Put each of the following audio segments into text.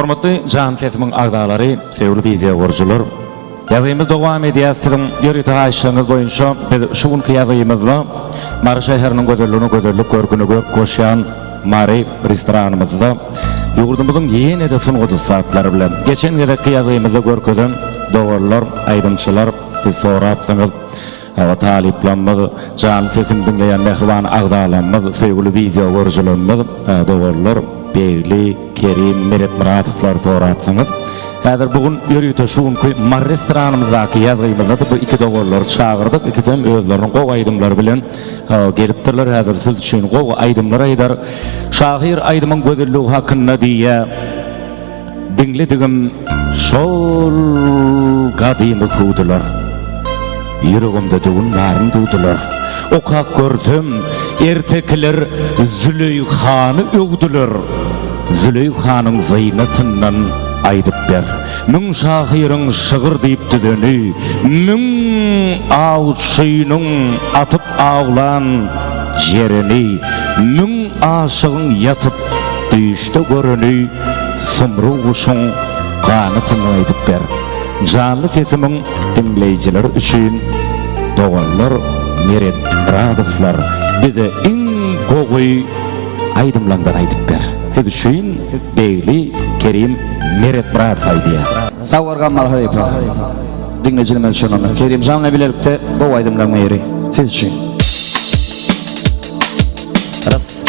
Hormatly Jan Sesimin agzalary, sevgili video görüjüler. Ýazymy dowam edýärsiň ýöri taýşyňyz boýunça biz şu günki ýazymyzda Mary şäheriniň gözelligini gözellik görkünüge goşýan Mary restoranymyzda ýurdumyzyň ýene-de sunugy saatlary bilen geçen ýerdeki ýazymyzda görkezden dowrlar, aýdymçylar siz sorapsyňyz. HALYP'lamyz, Jan Sesim dinleýän Mahriban agzalarymyz, sevgili video görüjülerimiz, dowrlar Begli Kerim Meretmyradow sorapsyňyz. Häzir bugün ýörüýte şu günki Mary restoranymyzdaky ýazgymyzda bu iki dowrlar çağırdyk. İkisem özleriniň gowy aýdymlary bilen gelipdirler. Häzir siz üçin gowy aýdymlar aýdar. Şahir aýdymyň gözelligi hakynda diýe dinledigim şol gadymy hudular. Yüreğimde düğün narın duydular. Okak gördüm, ertekler Züleyxanı ögdüler. Züleyxanın zıynetinden aydıp ber. Mün şahirin şığır deyip düdönü, mün ağçıyının atıp ağlan jerini, mün aşığın yatıp düştü görünü, sımrı kuşun kanıtını aydıp ber. Canlı sesimin dinleyiciler üçün doğanlar, Meretmyradowlar bize en gowy aýdymlardan aýdyp ber. Siz üçün Begli Kerim Meretmyradow aýdýar. Babagammar HALYPA dinleyicilerimiz şonamy Kerim canlı bilelikde gowy aýdymlaryny ýeri. Siz üçün. Ras.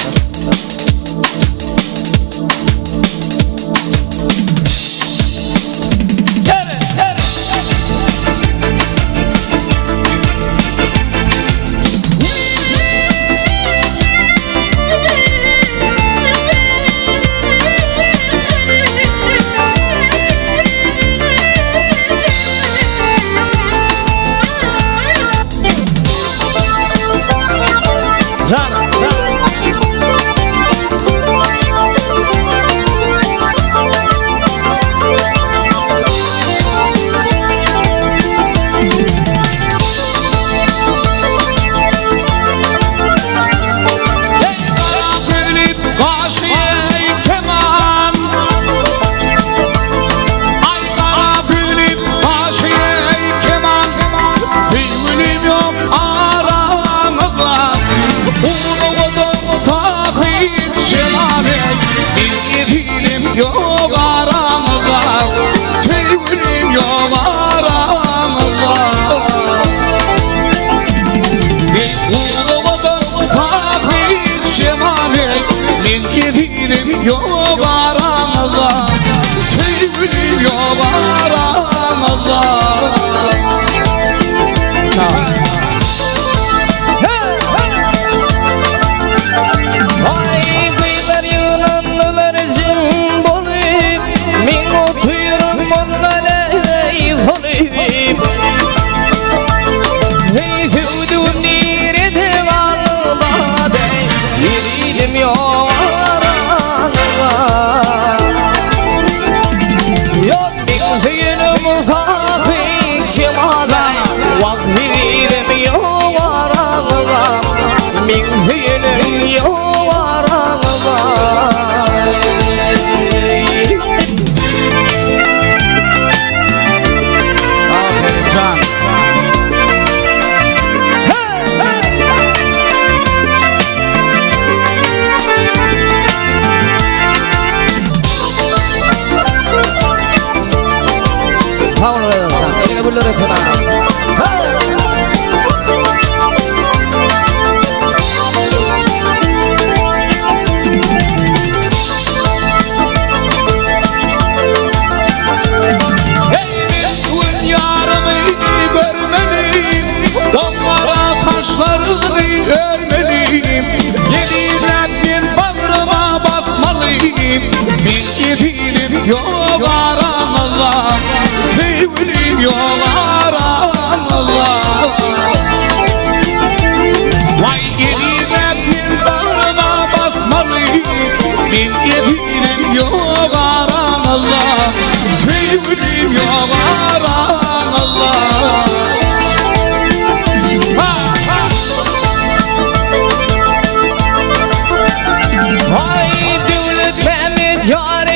Ay devlet Mehmet yâre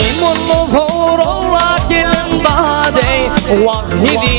Mimullu horula gelin badey Vahidi